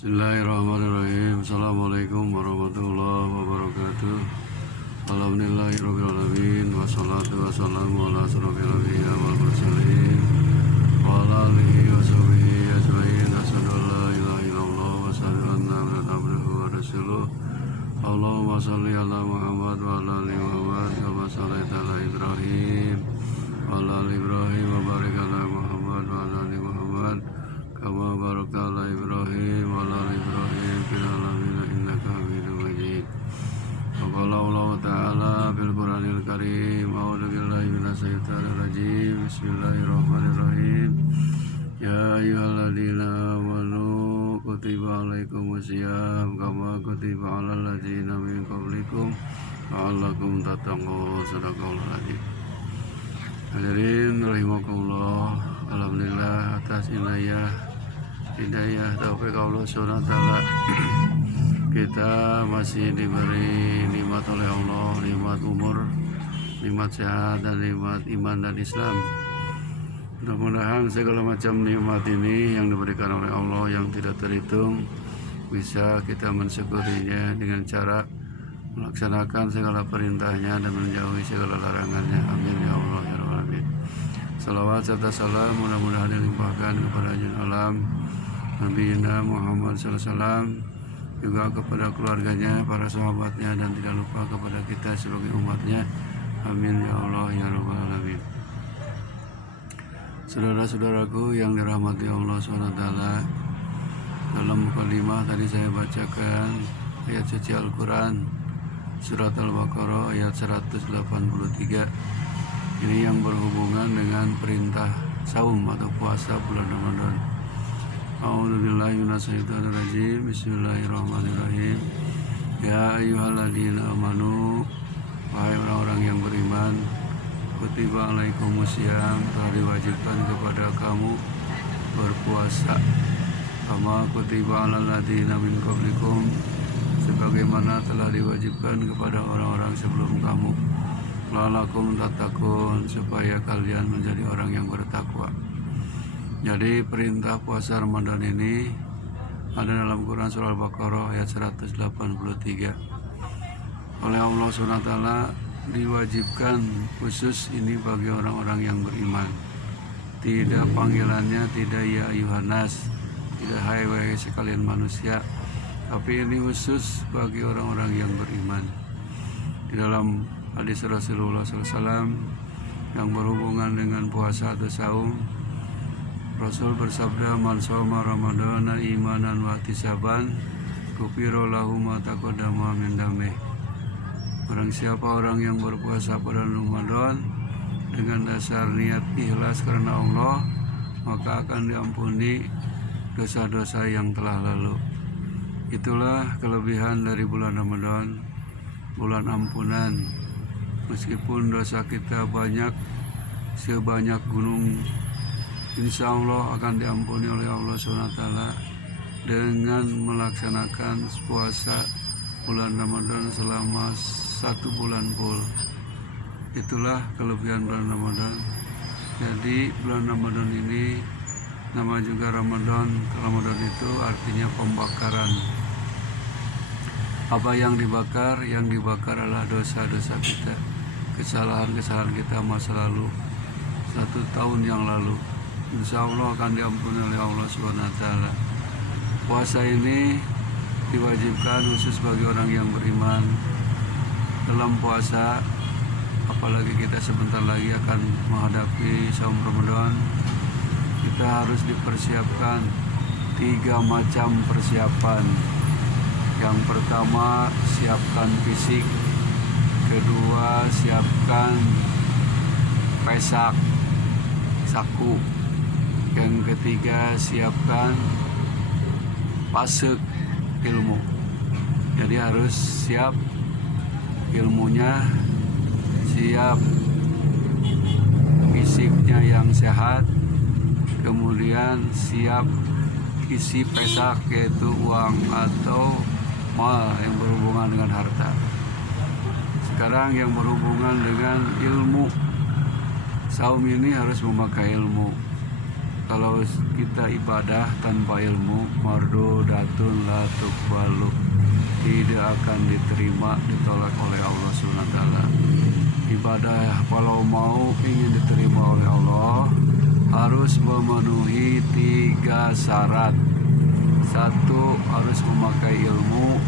Bismillahirrahmanirrahim. Assalamualaikum warahmatullahi wabarakatuh. Alhamdulillahirrahmanirrahim. Wassalatu wassalamu ala asrofil anbiya wal mursalin wa ala alihi wa sahbihi ajma'in. Asyhadu an la ilaha illallah wa asyhadu anna Muhammadan abduhu wa rasuluh. Allahumma shalli ala Muhammad wa ala ali Muhammad kama shallaita ala Ibrahim wa ala ali Ibrahim wa barik ala Muhammad wa ala ali Muhammad kama barakta ala Ibrahim wa ala ali Ibrahim fil alamin innaka Hamidum Majid. Wa qala Allah ta'ala fil Qur'anil Karim, a'udzu billahi minasyaitonir rajim. Bismillahirrahmanirrahim. Ya ayyuhalladzina amanu kutiba alaikumusiyam kama kutiba alal ladzina min qablikum la'allakum tattaqun. Shadaqallahul adzim. Hadirin rahimakumullah, alhamdulillah atas hidayah taufik Allah Subhanahu wa taala kita masih diberi nikmat oleh Allah, nikmat umur, nikmat sehat, dan nikmat iman dan Islam. Mudah-mudahan segala macam nikmat ini yang diberikan oleh Allah yang tidak terhitung bisa kita mensyukurinya dengan cara melaksanakan segala perintahnya dan menjauhi segala larangannya. Amin ya Allah ya Rabbal alamin. Salawat serta salam mudah-mudahan dilimpahkan kepada Junjungan alam Nabi Muhammad SAW, juga kepada keluarganya, para sahabatnya, dan tidak lupa kepada kita sebagai umatnya. Amin ya Allah ya Rabbal alamin. Saudara-saudaraku yang dirahmati Allah SWT, dalam mukadimah tadi saya bacakan ayat suci Al-Quran surat Al-Baqarah ayat 183. Ini yang berhubungan dengan perintah saum atau puasa bulan Ramadan. A'udzubillahi minasyaitonir rajim. Bismillahirrahmanirrahim. Ya ayyuhalladzina amanu, wahai orang-orang yang beriman, kutiba alaikumusiyam, telah diwajibkan kepada kamu berpuasa, kama kutiba alal ladzina min qablikum, sebagaimana telah diwajibkan kepada orang-orang sebelum kamu, la'allakum tattaqun, supaya kalian menjadi orang yang bertakwa. Jadi perintah puasa Ramadan ini ada dalam Quran surah Al-Baqarah ayat 183. Oleh Allah SWT diwajibkan khusus ini bagi orang-orang yang beriman. Tidak panggilannya tidak ya ayuhanas, tidak hai wahai sekalian manusia, tapi ini khusus bagi orang-orang yang beriman. Di dalam hadis Rasulullah SAW yang berhubungan dengan puasa atau saum, Rasul bersabda, man shoma ramadhana imanan wa ihtisaban ghufira lahu ma taqaddama min dzambihi. Barang siapa orang yang berpuasa pada Ramadan dengan dasar niat ikhlas karena Allah, maka akan diampuni dosa-dosa yang telah lalu. Itulah kelebihan dari bulan Ramadan, bulan ampunan. Meskipun dosa kita banyak sebanyak gunung, insya Allah akan diampuni oleh Allah SWT dengan melaksanakan puasa bulan Ramadan selama 1 bulan full. Itulah kelebihan bulan Ramadan. Jadi bulan Ramadan ini nama juga Ramadan. Ramadan itu artinya pembakaran. Apa yang dibakar? Yang dibakar adalah dosa-dosa kita, kesalahan-kesalahan kita masa lalu, 1 tahun yang lalu. Insya Allah akan diampuni oleh Allah SWT. Puasa ini diwajibkan khusus bagi orang yang beriman. Dalam puasa, apalagi kita sebentar lagi akan menghadapi saum Ramadan, kita harus dipersiapkan 3 macam persiapan. Yang pertama, siapkan fisik. Kedua, siapkan pesak, saku. Yang ketiga, siapkan pasek ilmu. Jadi harus siap ilmunya, siap fisiknya yang sehat, kemudian siap isi pesak, yaitu uang atau mal yang berhubungan dengan harta. Sekarang yang berhubungan dengan ilmu, saum ini harus memakai ilmu. kalau kita ibadah tanpa ilmu, mardudatun la tuqbalu, tidak akan diterima, ditolak oleh Allah SWT. Ibadah kalau mau ingin diterima oleh Allah harus memenuhi 3 syarat. 1, harus memakai ilmu.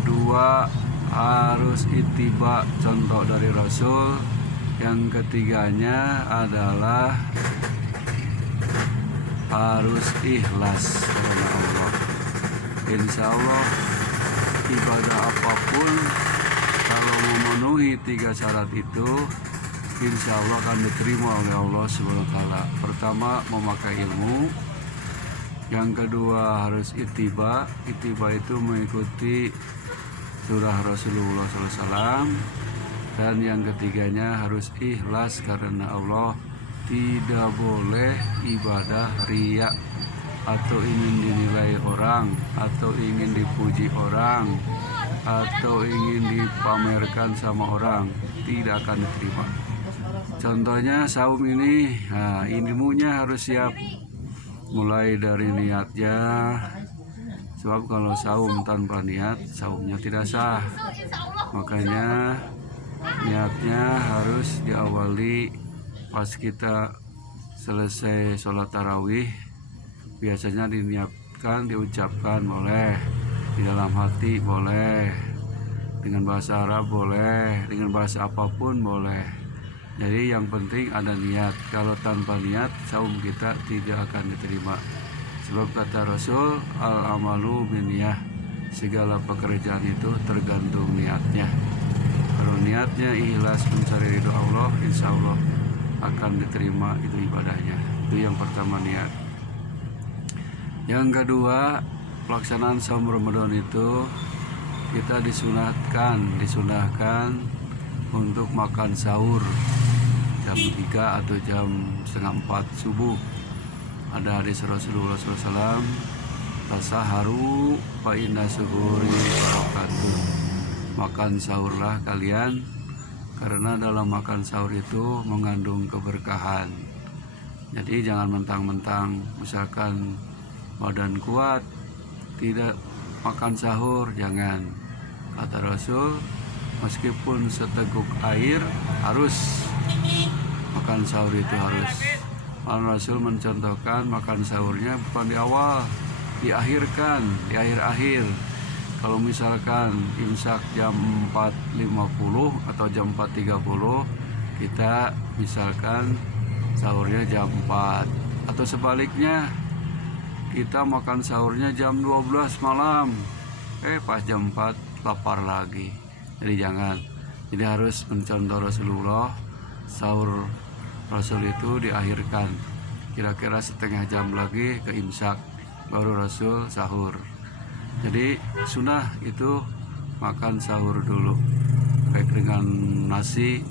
2, harus ittiba, contoh dari Rasul. Yang ketiganya adalah harus ikhlas karena Allah. Insya Allah ibadah apapun kalau memenuhi 3 syarat itu, insya Allah akan diterima oleh Allah SWT. Pertama, memakai ilmu. Yang kedua, harus ittiba. Ittiba itu mengikuti surah Rasulullah SAW. Dan yang ketiganya harus ikhlas karena Allah. Tidak boleh ibadah riya, atau ingin dinilai orang, atau ingin dipuji orang, atau ingin dipamerkan sama orang, tidak akan diterima. Contohnya saum ini, ilmunya harus siap, mulai dari niatnya. Sebab kalau saum tanpa niat, saumnya tidak sah. Makanya niatnya harus diawali pas kita selesai sholat tarawih. Biasanya diniatkan, diucapkan boleh, di dalam hati boleh, dengan bahasa Arab boleh, dengan bahasa apapun boleh. Jadi yang penting ada niat. Kalau tanpa niat, saum kita tidak akan diterima. Sebab kata Rasul, al-amalu binniyah, segala pekerjaan itu tergantung niatnya. Kalau niatnya ikhlas mencari ridho Allah, insya Allah akan diterima itu ibadahnya. Itu yang pertama, niat. Yang kedua, pelaksanaan saum Ramadan itu kita disunahkan untuk makan sahur jam 3 atau jam setengah 4 subuh. Ada hadis Rasulullah SAW, tasaharu fa inna suhuri barakatuh. Makan sahurlah kalian, karena dalam makan sahur itu mengandung keberkahan. Jadi jangan mentang-mentang misalkan badan kuat tidak makan sahur, jangan. Kata Rasul, meskipun seteguk air harus makan sahur, itu harus. Rasul mencontohkan makan sahurnya bukan di awal, diakhirkan, di akhir-akhir. Kalau misalkan imsak jam 4.50 atau jam 4.30, kita misalkan sahurnya jam 4, atau sebaliknya kita makan sahurnya jam 12 malam, pas jam 4 lapar lagi. Jadi jangan. Jadi harus mencontoh Rasulullah. Sahur Rasul itu diakhirkan, kira-kira setengah jam lagi ke imsak, baru Rasul sahur. Jadi sunnah itu makan sahur dulu, baik dengan nasi,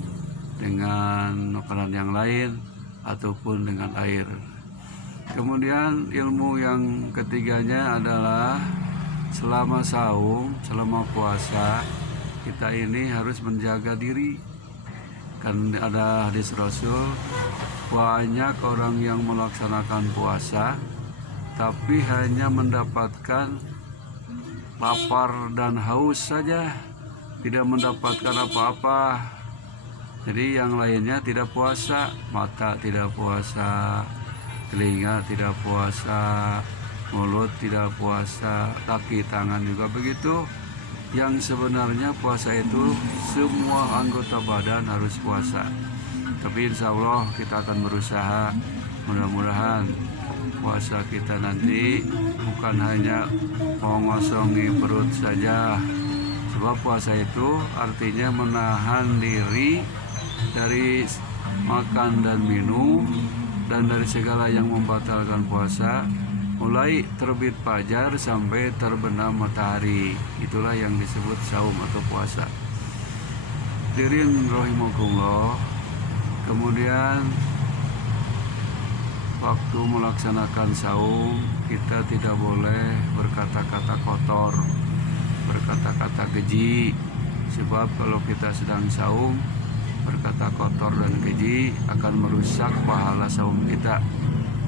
dengan makanan yang lain, ataupun dengan air. Kemudian ilmu yang ketiganya adalah selama saum, selama puasa, kita ini harus menjaga diri. Kan ada hadis Rasul, banyak orang yang melaksanakan puasa tapi hanya mendapatkan lapar dan haus saja, tidak mendapatkan apa-apa. Jadi yang lainnya tidak puasa, mata tidak puasa, telinga tidak puasa, mulut tidak puasa, kaki tangan juga begitu. Yang sebenarnya puasa itu semua anggota badan harus puasa. Tapi insya Allah kita akan berusaha, mudah-mudahan puasa kita nanti bukan hanya mengosongi perut saja. Sebab puasa itu artinya menahan diri dari makan dan minum, dan dari segala yang membatalkan puasa, mulai terbit fajar sampai terbenam matahari. Itulah yang disebut saum atau puasa. Hadirin rahimakumullah. Kemudian waktu melaksanakan saum, kita tidak boleh berkata-kata kotor, berkata-kata keji. Sebab kalau kita sedang saum, berkata kotor dan keji akan merusak pahala saum kita.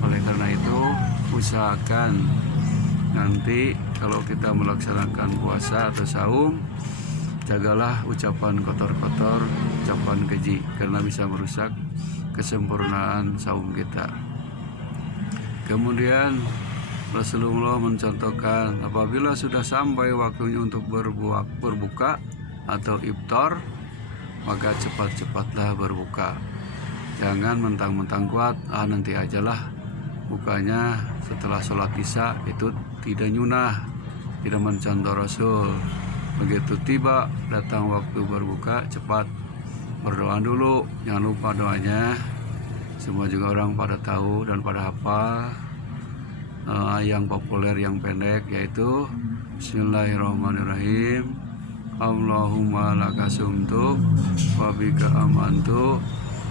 Oleh karena itu, usahakan nanti kalau kita melaksanakan puasa atau saum, jagalah ucapan kotor-kotor, ucapan keji, karena bisa merusak kesempurnaan saum kita. Kemudian Rasulullah mencontohkan, apabila sudah sampai waktunya untuk berbuka atau iftar, maka cepat-cepatlah berbuka. Jangan mentang-mentang kuat, nanti ajalah bukanya setelah sholat isya. Itu tidak nyunah, tidak mencontoh Rasul. Begitu tiba datang waktu berbuka, cepat berdoa dulu. Jangan lupa doanya, semua juga orang pada tahu dan pada hafal. Yang populer, yang pendek, yaitu Bismillahirrahmanirrahim. Allahumma laka sumtu wa bika amantu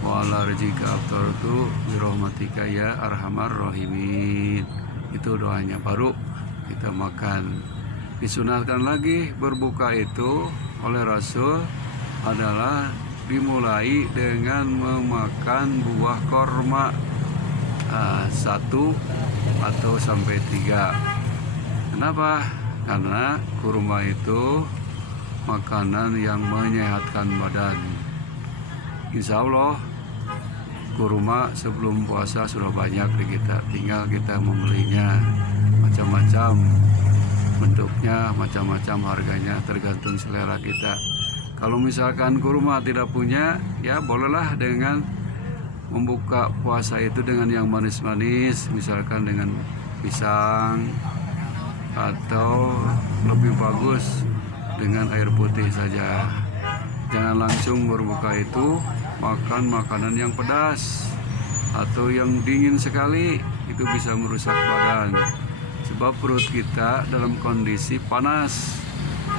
wa ala rizqika aftartu bi rahmatika ya arhamar rahimin. Itu doanya, baru kita makan. Disunahkan lagi berbuka itu oleh Rasul adalah dimulai dengan memakan buah korma, 1 atau sampai 3. Kenapa? Karena kurma itu makanan yang menyehatkan badan. Insya Allah kurma sebelum puasa sudah banyak di kita, tinggal kita membelinya. Macam-macam bentuknya, macam-macam harganya, tergantung selera kita. Kalau misalkan kurma tidak punya, ya bolehlah dengan membuka puasa itu dengan yang manis-manis, misalkan dengan pisang, atau lebih bagus dengan air putih saja. Jangan langsung berbuka itu makan makanan yang pedas atau yang dingin sekali, itu bisa merusak badan. Sebab perut kita dalam kondisi panas,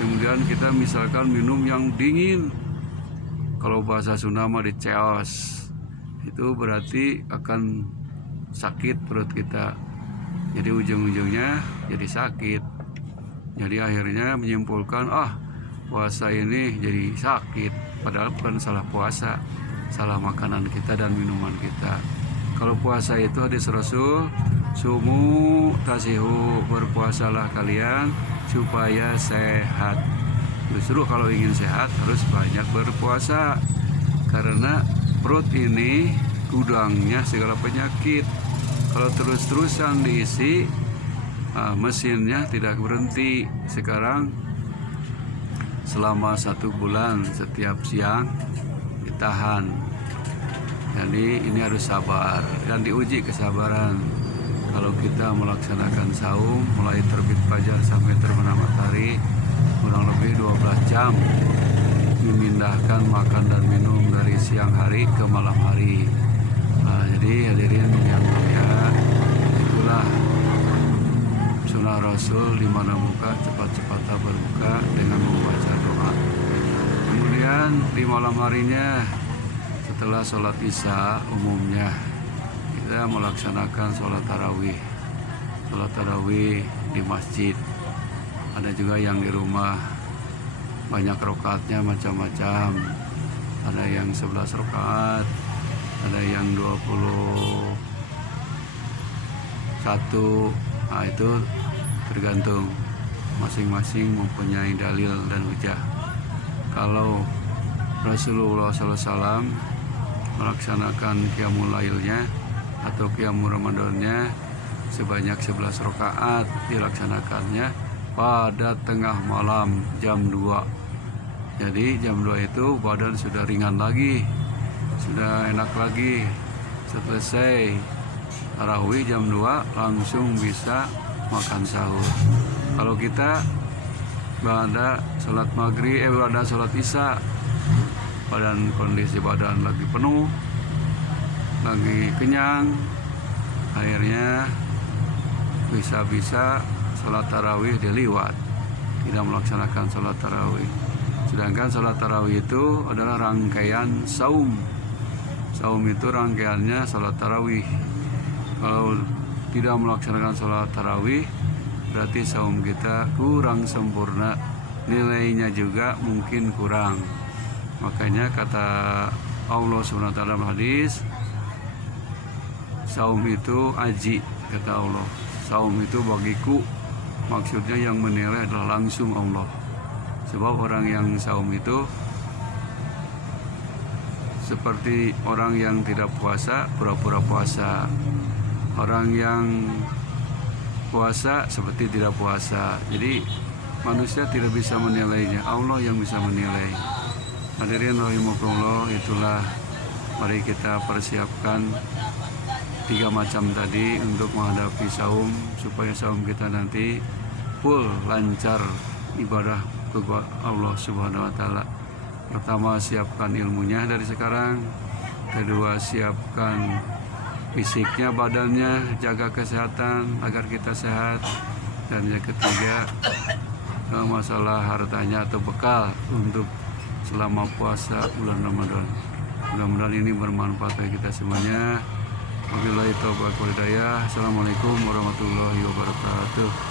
kemudian kita misalkan minum yang dingin, kalau bahasa Sunda mah diceos, itu berarti akan sakit perut kita. Jadi ujung-ujungnya jadi sakit. Jadi akhirnya menyimpulkan, puasa ini jadi sakit. Padahal bukan salah puasa, salah makanan kita dan minuman kita. Kalau puasa itu hadis Rasul, sumu tasihu, berpuasalah kalian supaya sehat. Justru kalau ingin sehat harus banyak berpuasa, karena perut ini gudangnya segala penyakit. Kalau terus-terusan diisi, mesinnya tidak berhenti. Sekarang selama 1 bulan setiap siang ditahan. Jadi ini harus sabar dan diuji kesabaran. Kalau kita melaksanakan saum mulai terbit fajar sampai terbenam matahari, kurang lebih 12 jam, memindahkan makan dan minum dari siang hari ke malam hari. Jadi hadirin yang mulia, itulah sunnah Rasul, di mana buka cepat-cepatlah berbuka dengan membaca doa. Kemudian di malam harinya setelah sholat isya umumnya kita melaksanakan sholat tarawih. Sholat tarawih di masjid, ada juga yang di rumah. Banyak rakaatnya macam-macam, ada yang 11 rakaat, ada yang 21. Itu tergantung, masing-masing mempunyai dalil dan hujah. Kalau Rasulullah SAW melaksanakan qiyamul lailnya atau qiyamul ramadannya sebanyak 11 rakaat, dilaksanakannya pada tengah malam jam 2. Jadi jam 2 itu badan sudah ringan lagi, sudah enak lagi. Selesai tarawih jam 2 langsung bisa makan sahur. Kalau kita pada sholat maghrib, pada sholat isya, kondisi badan lagi penuh, lagi kenyang, akhirnya bisa-bisa sholat tarawih diliwat, tidak melaksanakan sholat tarawih. Sedangkan sholat tarawih itu adalah rangkaian saum. Saum itu rangkaiannya sholat tarawih. Kalau tidak melaksanakan sholat tarawih, berarti saum kita kurang sempurna, nilainya juga mungkin kurang. Makanya kata Allah SWT dalam hadis, saum itu aji, kata Allah. Saum itu bagiku, maksudnya yang menilai adalah langsung Allah. Sebab orang yang saum itu seperti orang yang tidak puasa, pura-pura puasa. Orang yang puasa seperti tidak puasa. Jadi manusia tidak bisa menilainya, Allah yang bisa menilai. Hadirin rahimakumullah, itulah mari kita persiapkan 3 macam tadi untuk menghadapi saum, supaya saum kita nanti full lancar ibadah ke Allah Subhanahu wa taala. Pertama, siapkan ilmunya dari sekarang. Kedua, siapkan fisiknya, badannya, jaga kesehatan agar kita sehat. Dan yang ketiga, masalah hartanya atau bekal untuk selama puasa bulan Ramadan. Mudah-mudahan ini bermanfaat bagi kita semuanya. Wabillahi taufiq wal hidayah. Assalamualaikum warahmatullahi wabarakatuh.